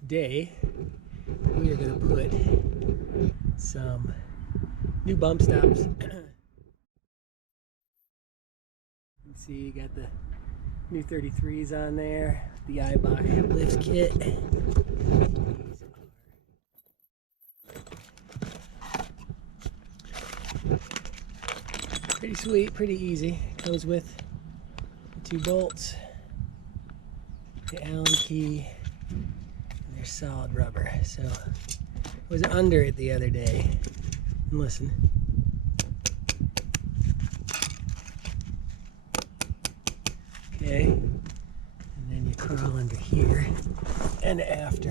Today we are going to put some new bump stops. You can see you got the new 33s on there, the iBox lift kit. Pretty sweet, pretty easy. Comes with the 2 bolts, the Allen key, and they're solid rubber. So I was under it the other day. And listen. Okay. And then you crawl under here. And after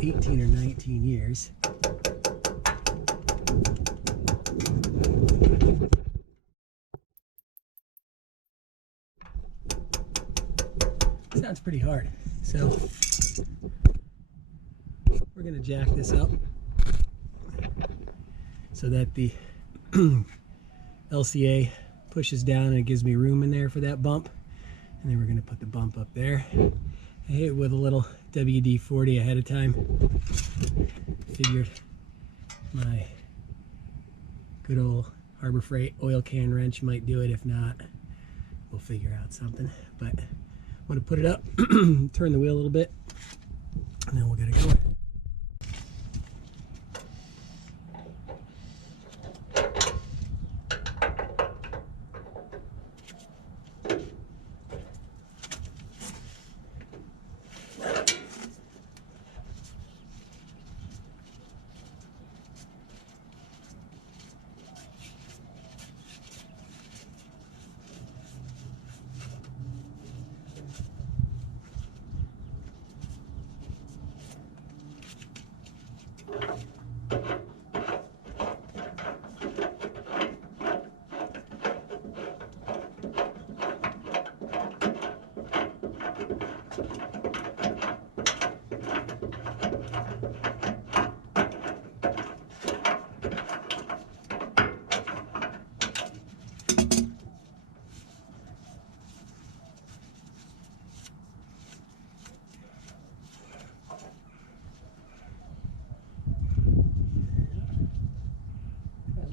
18 or 19 years, sounds pretty hard. So we're going to jack this up so that the LCA pushes down and it gives me room in there for that bump. And then we're going to put the bump up there. I hit it with a little WD-40 ahead of time. Figured my good old Harbor Freight oil can wrench might do it. If not, we'll figure out something. But I'm going to put it up, turn the wheel a little bit, and then we'll get it going.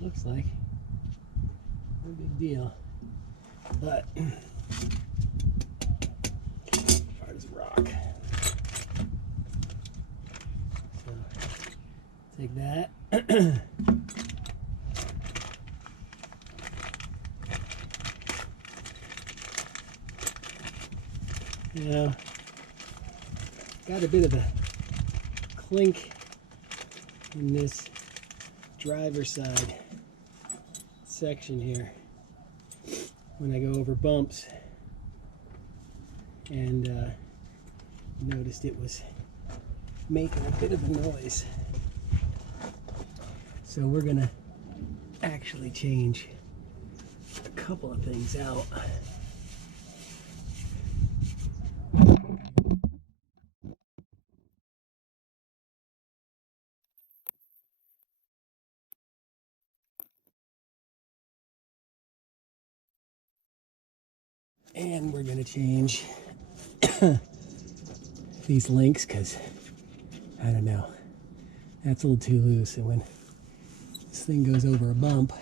Looks like no big deal, but hard as a rock. So take that. Now, got a bit of a clink in this driver's side section here when I go over bumps, and noticed it was making a bit of a noise. So we're gonna actually change a couple of things out. And we're gonna change these links, because I don't know, that's a little too loose, and when this thing goes over a bump,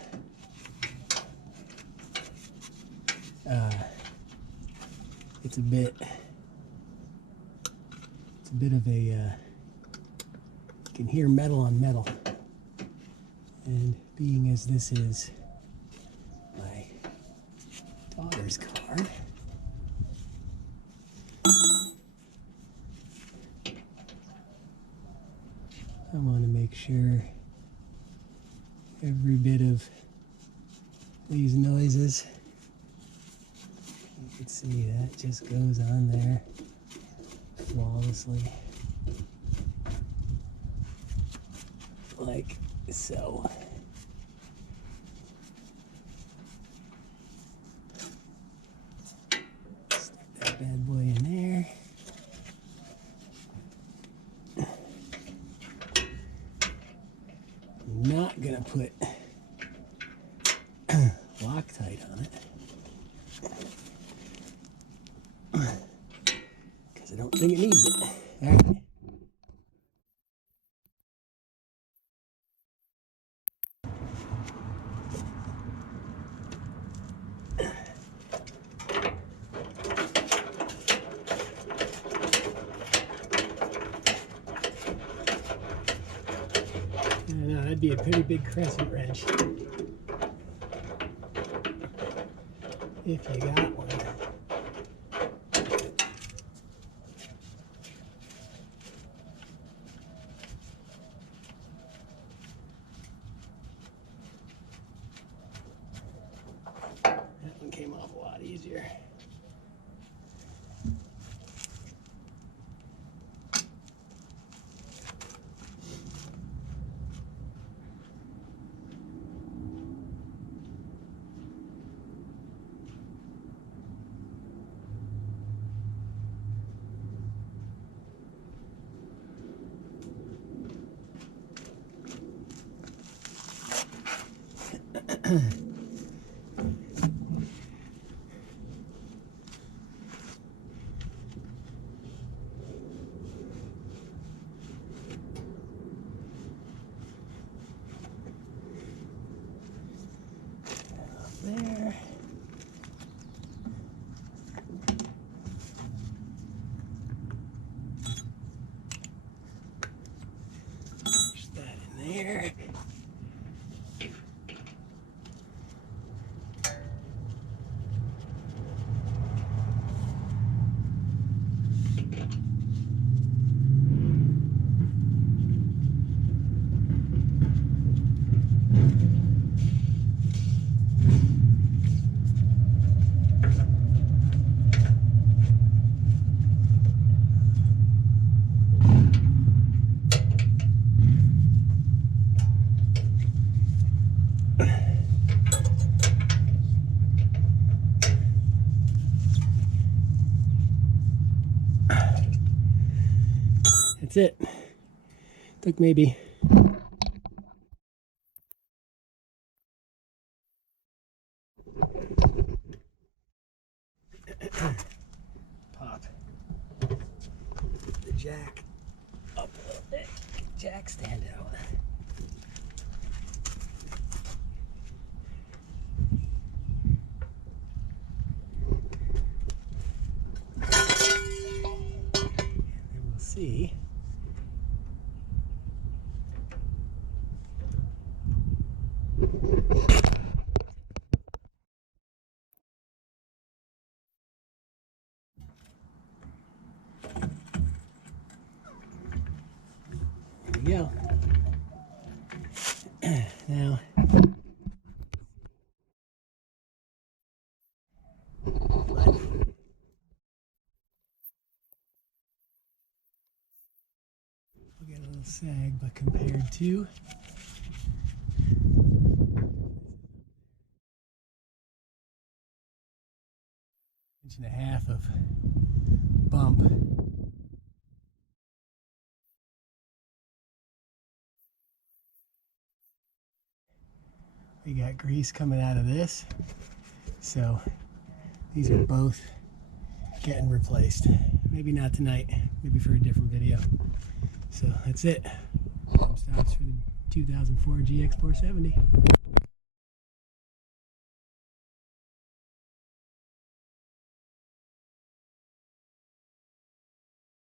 it's a bit of a you can hear metal on metal, and being as this is my daughter's car, I want to make sure every bit of these noises, you can see that just goes on there flawlessly, like so. Stick that bad boy in there. Not gonna put Loctite on it, because I don't think it needs it. All right. No, that'd be a pretty big crescent wrench if you got one. That one came off a lot easier. There. Push that in there. That's it. Took maybe pop the jack up a little bit. Jack stand out. And we'll see. There we go. Now, we'll get a little sag, but compared to inch and a half of bump. We got grease coming out of this, so these are both getting replaced. Maybe not tonight, maybe for a different video. So that's it. Stops for the 2004 GX470.